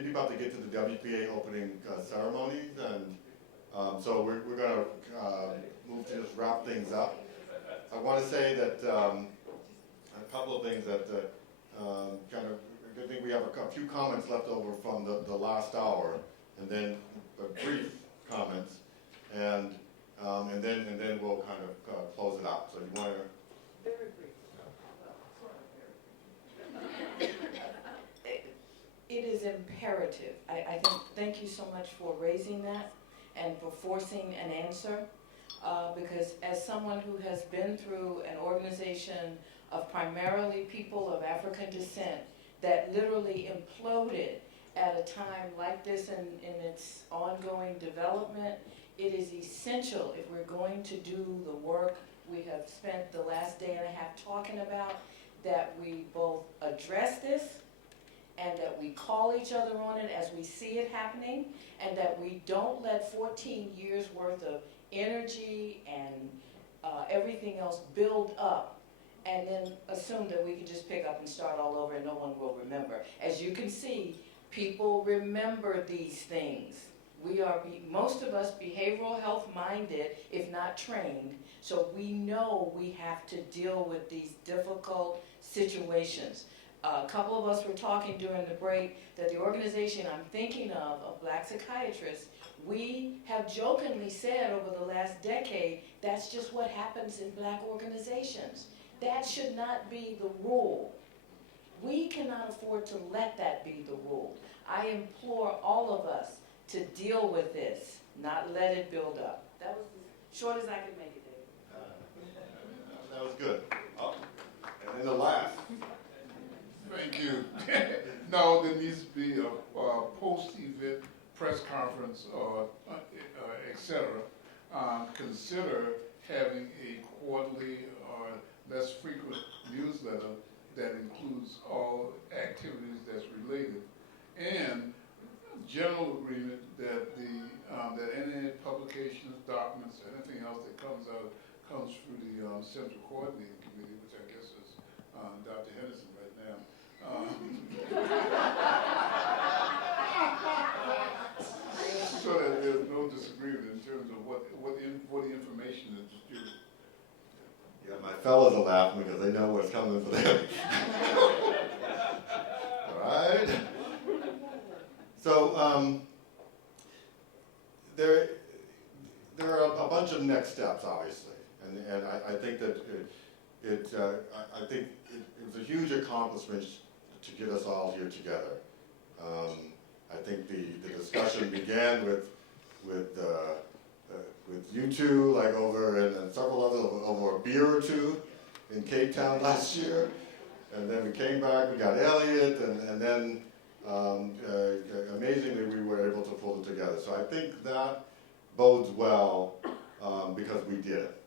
maybe about to get to the WPA opening ceremonies, and so we're going to move to just wrap things up. I want to say that a couple of things that I think we have a few comments left over from the last hour, and then brief comments, and then we'll kind of close it out. So you want to? Very brief. It is imperative. I thank you so much for raising that and for forcing an answer, because as someone who has been through an organization of primarily people of African descent that literally imploded at a time like this in its ongoing development, it is essential if we're going to do the work we have spent the last day and a half talking about, that we both address this and that we call each other on it as we see it happening, and that we don't let 14 years worth of energy and everything else build up and then assume that we can just pick up and start all over and no one will remember. As you can see, people remember these things. We are, most of us, behavioral health minded, if not trained, so we know we have to deal with these difficult situations. A couple of us were talking during the break that the organization I'm thinking of Black Psychiatrists, we have jokingly said over the last decade, that's just what happens in Black organizations. That should not be the rule. We cannot afford to let that be the rule. I implore all of us to deal with this, not let it build up. That was as short as I could make it, David. That was good. Oh, and then the last. Thank you. No, there needs to be a post-event press conference or etc. Consider having a quarterly or less frequent newsletter that includes all activities that's related, and general agreement that that any publications, documents, anything else that comes out comes through the Central Coordinating Committee, which I guess is Dr. Henderson right now. So that there's no disagreement in terms of what the information is distributed. Yeah, my fellows are laughing because they know what's coming for them. All right. So there are a bunch of next steps, obviously, and I think that it was a huge accomplishment to get us all here together. I think the discussion began with you two, like over and several others over a beer or two in Cape Town last year, and then we came back. We got Elliot, and then amazingly we were able to pull it together. So I think that bodes well because we did it,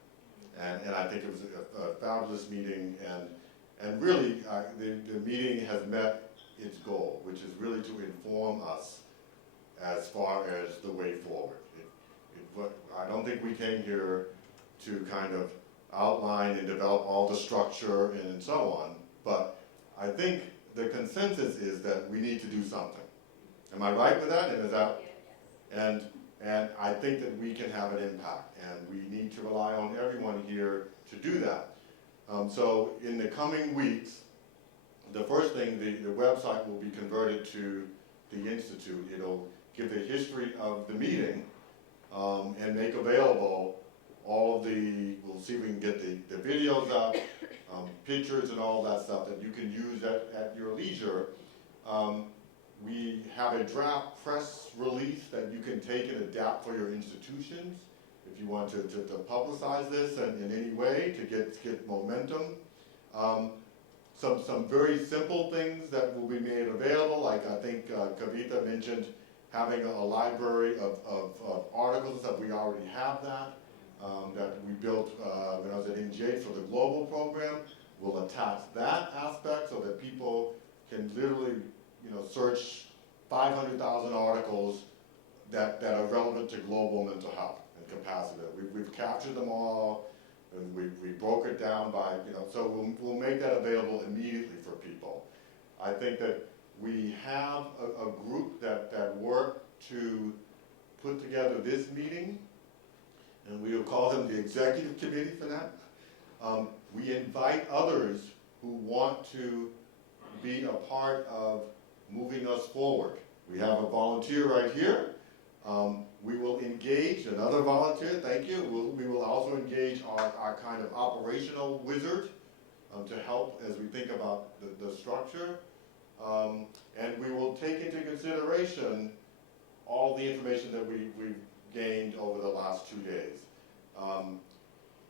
and I think it was a fabulous meeting, and really the meeting has met its goal, which is really to inform us as far as the way forward. I don't think we came here to kind of outline and develop all the structure and so on, but I think the consensus is that we need to do something. Am I right with that? And is that, and I think that we can have an impact, and we need to rely on everyone here to do that. So in the coming weeks, the first thing, the website will be converted to the Institute. It'll give the history of the meeting and make available all of we'll see if we can get the videos up, pictures and all that stuff that you can use at your leisure. We have a draft press release that you can take and adapt for your institutions if you want to publicize this in any way to get momentum. Some very simple things that will be made available, like I think Kavitha mentioned having a library of articles and stuff. We already have that. That we built when I was at NGH for the global program. We'll attach that aspect so that people can literally, search 500,000 articles that are relevant to global mental health and capacity. We've captured them all, and we broke it down by, so we'll make that available immediately for people. I think that we have a group that worked to put together this meeting, and we will call them the executive committee for that. We invite others who want to be a part of moving us forward. We have a volunteer right here. We will engage another volunteer, thank you. We will also engage our kind of operational wizard to help as we think about the structure. And we will take into consideration all the information that we've gained over the last 2 days.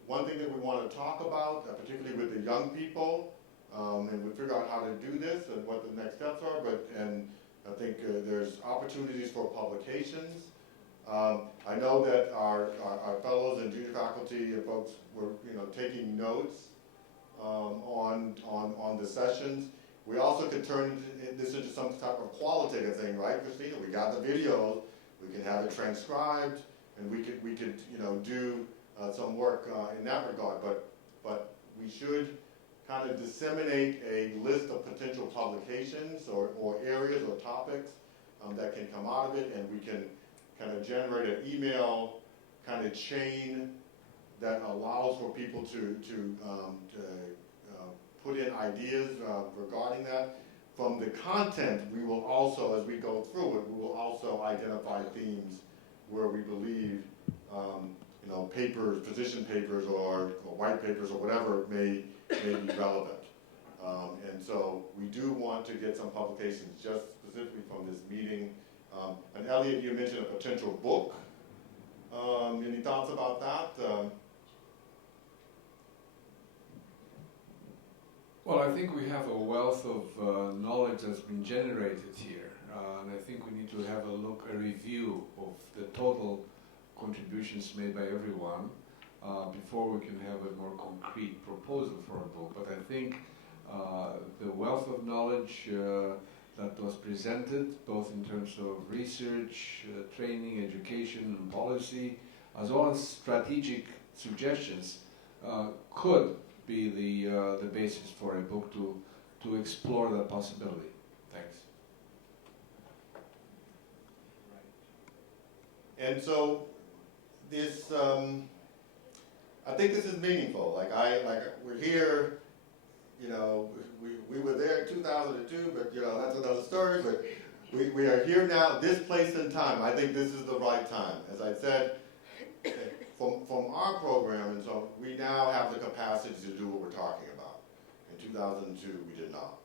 One thing that we want to talk about, particularly with the young people, and we figure out how to do this and what the next steps are, and I think there's opportunities for publications. I know that our fellows and junior faculty and folks were taking notes on the sessions. We also could turn this into some type of qualitative thing, right, Christina? We got the videos, we can have it transcribed, and we could do some work in that regard. But we should kind of disseminate a list of potential publications or areas or topics that can come out of it, and we can kind of generate an email kind of chain that allows for people to put in ideas regarding that. From the content, we will also, as we go through it, we will also identify themes where we believe, papers, position papers, or white papers, or whatever may be relevant. And so we do want to get some publications just specifically from this meeting. And Elliot, you mentioned a potential book. Any thoughts about that? Well, I think we have a wealth of knowledge that's been generated here, and I think we need to have a review of the total contributions made by everyone before we can have a more concrete proposal for a book. But I think the wealth of knowledge that was presented, both in terms of research, training, education, and policy, as well as strategic suggestions, could be the basis for a book to explore that possibility. Thanks. And so this, I think this is meaningful. Like we're here, we were there in 2002, but that's another story. But we are here now, this place and time. I think this is the right time. As I said, from our program, and so we now have the capacity to do what we're talking about. In 2002, we did not.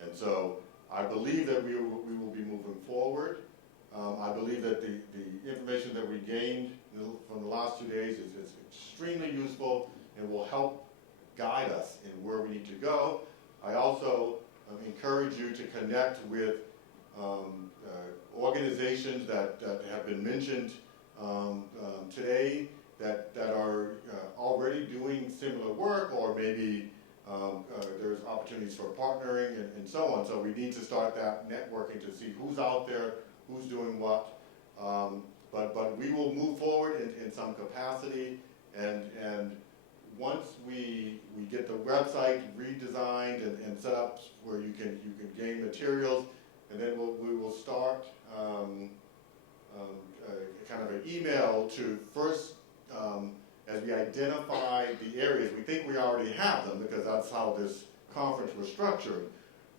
And so I believe that we will be moving forward. I believe that the information that we gained from the last 2 days is extremely useful and will help guide us in where we need to go. I also encourage you to connect with organizations that have been mentioned today that are already doing similar work, or maybe there's opportunities for partnering and so on. So we need to start that networking to see who's out there, who's doing what. But we will move forward in some capacity, and once we get the website redesigned and set up where you can gain materials, and then we will start kind of an email to first, as we identify the areas, we think we already have them because that's how this conference was structured,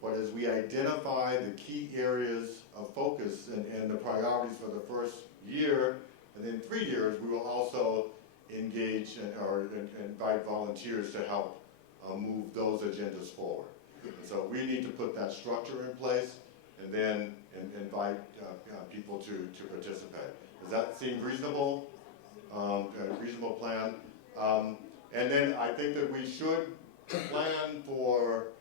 but as we identify the key areas of focus and the priorities for the first year, and then 3 years, we will also engage or invite volunteers to help move those agendas forward. And so we need to put that structure in place and then invite people to participate. Does that seem reasonable? A reasonable plan? And then I think that we should plan for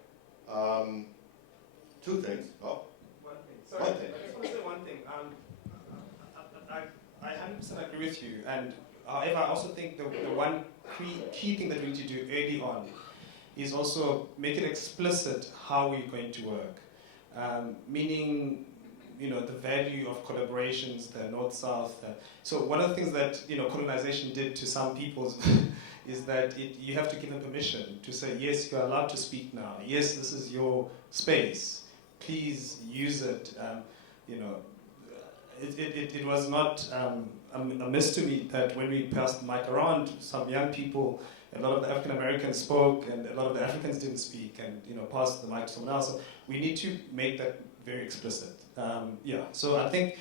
2 things. Oh. One thing. Sorry, One thing. I just want to say one thing. I 100% agree with you, and however, I also think the one key thing that we need to do early on is also make it explicit how we're going to work. Meaning, the value of collaborations, the North-South. So one of the things that, colonization did to some peoples is that you have to give them permission to say, yes, you're allowed to speak now. Yes, this is your space. please use it. It was not amiss to me that when we passed the mic around, some young people, a lot of the African Americans spoke, and a lot of the Africans didn't speak, and passed the mic to someone else. So we need to make that very explicit. So I think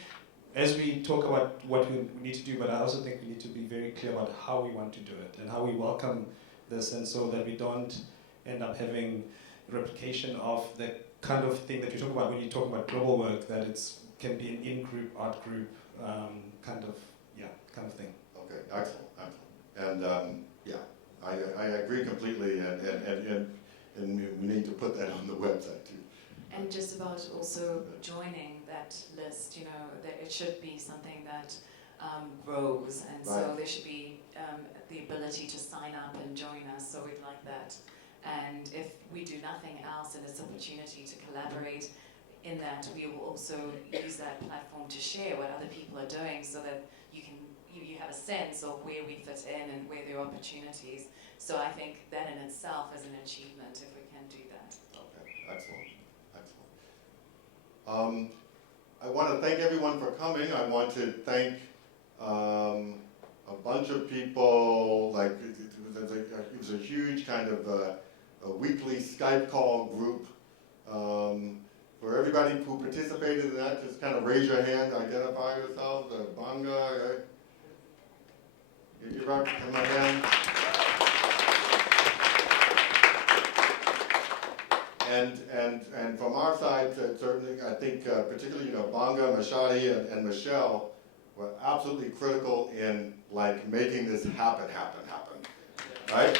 as we talk about what we need to do, but I also think we need to be very clear about how we want to do it and how we welcome this, and so that we don't end up having replication of the kind of thing that you talk about when you talk about global work, that can be an in-group, art group kind of thing. Okay, excellent. And I agree completely, and we need to put that on the website too. And just about also joining that list, that it should be something that grows, and so Right. there should be the ability to sign up and join us, so we'd like that. And if we do nothing else and it's an opportunity to collaborate in that, we will also use that platform to share what other people are doing, so that you have a sense of where we fit in and where there are opportunities. So I think that in itself is an achievement if we can do that. Okay, excellent. I want to thank everyone for coming. I want to thank a bunch of people. Like it was a huge kind of a weekly Skype call group. For everybody who participated in that, just kind of raise your hand, identify yourselves. Banga, you're right, come on down. And from our side, certainly, I think particularly, Banga, Mashadi, and Michelle were absolutely critical in making this happen, right?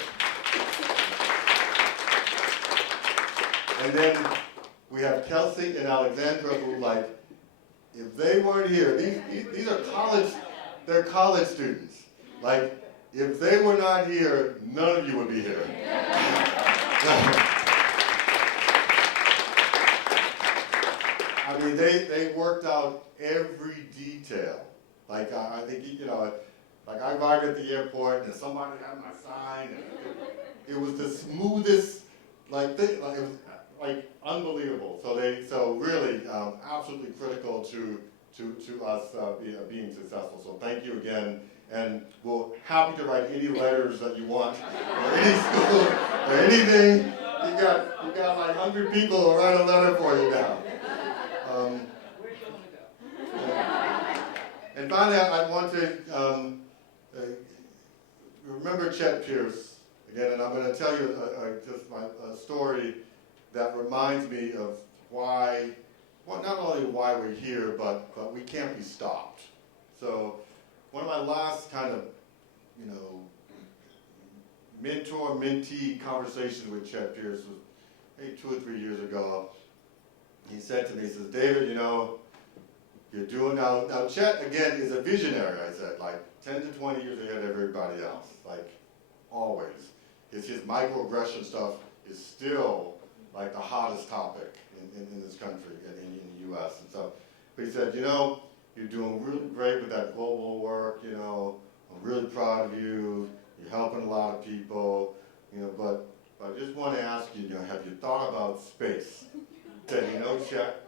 And then we have Kelsey and Alexandra who, if they weren't here, these are they're college students. If they were not here, none of you would be here. I mean, they worked out every detail. I think, I arrived at the airport and somebody had my sign. And it was the smoothest, thing. It was unbelievable. So really, absolutely critical to us being successful. So thank you again, and we're happy to write any letters that you want, or any school, or anything. You got 100 people who write a letter for you now. And finally, I want to remember Chet Pierce again, and I'm going to tell you a story that reminds me of not only why we're here, but we can't be stopped. So one of my last kind of, mentor-mentee conversations with Chet Pierce was maybe 2 or 3 years ago. He said to me, he says, David, you're doing now Chet, again, is a visionary, I said, 10 to 20 years ahead of everybody else, always. His microaggression stuff is still, the hottest topic in this country, in the U.S. And so, but he said, you're doing really great with that global work, I'm really proud of you, you're helping a lot of people, but I just want to ask you, have you thought about space? He said, Chet,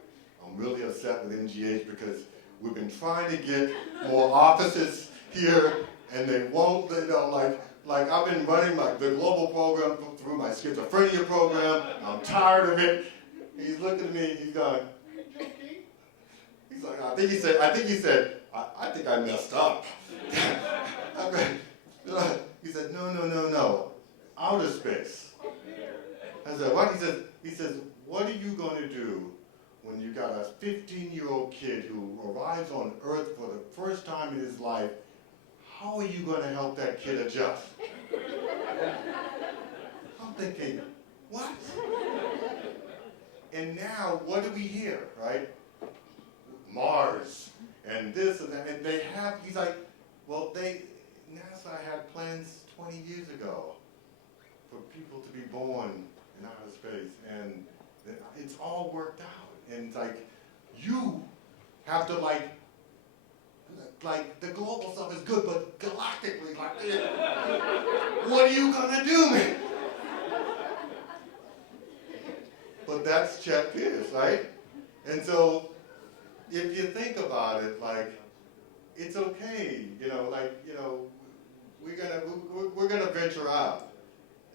I'm really upset with NGH because we've been trying to get more offices here, and they won't, I've been running the global program through my schizophrenia program, and I'm tired of it. He's looking at me, he's going, he's like, I think he said, I think I messed up. He said, no, outer space. I said, what? He says, what are you going to do when you got a 15-year-old kid who arrives on Earth for the first time in his life? How are you going to help that kid adjust? I'm thinking, what? And now, what do we hear, right? Mars, and this and that, and he's like, well, NASA had plans 20 years ago for people to be born in outer space, and it's all worked out. And it's you have to the global stuff is good, but galactically, what are you gonna do, man? But that's Chet Pierce, right? And so, if you think about it, like, it's okay, we're gonna venture out.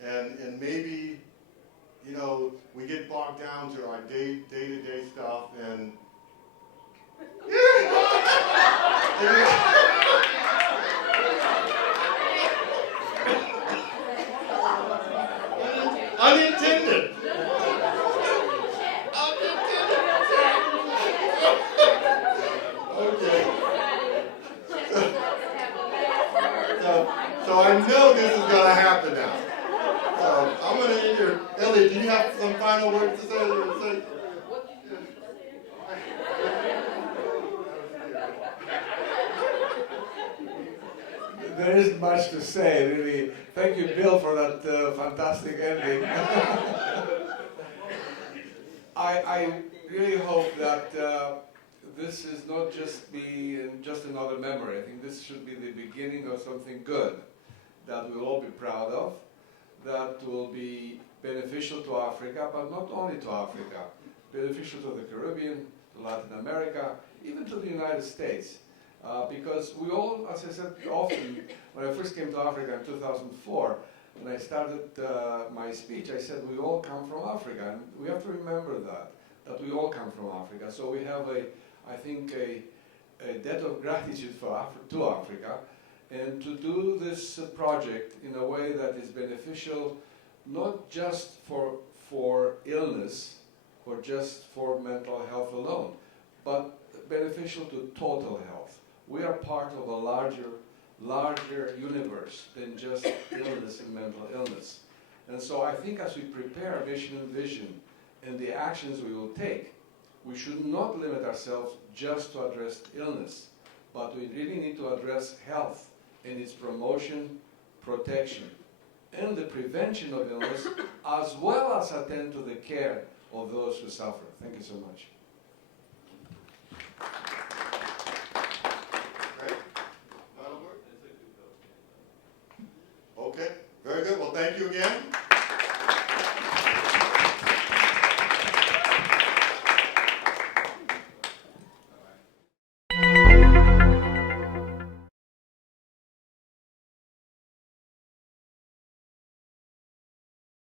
And maybe, we get bogged down to our day-to-day stuff and unintended. Okay. So I know this is gonna happen now. So I'm gonna end here. Elliot, do you have some final words to say? There isn't much to say, really. Thank you, Bill, for that fantastic ending. I really hope that this is not just another memory. I think this should be the beginning of something good that we'll all be proud of, that will be beneficial to Africa, but not only to Africa, beneficial to the Caribbean, to Latin America, even to the United States. Because we all, as I said often, when I first came to Africa in 2004, when I started my speech, I said we all come from Africa, and we have to remember that we all come from Africa. So we have I think a debt of gratitude to Africa, and to do this project in a way that is beneficial, not just for illness or just for mental health alone, but beneficial to total health. We are part of a larger universe than just illness and mental illness. And so I think as we prepare mission and vision and the actions we will take, we should not limit ourselves just to address illness, but we really need to address health and its promotion, protection, and the prevention of illness, as well as attend to the care of those who suffer. Thank you so much. Okay, very good. Well, thank you again.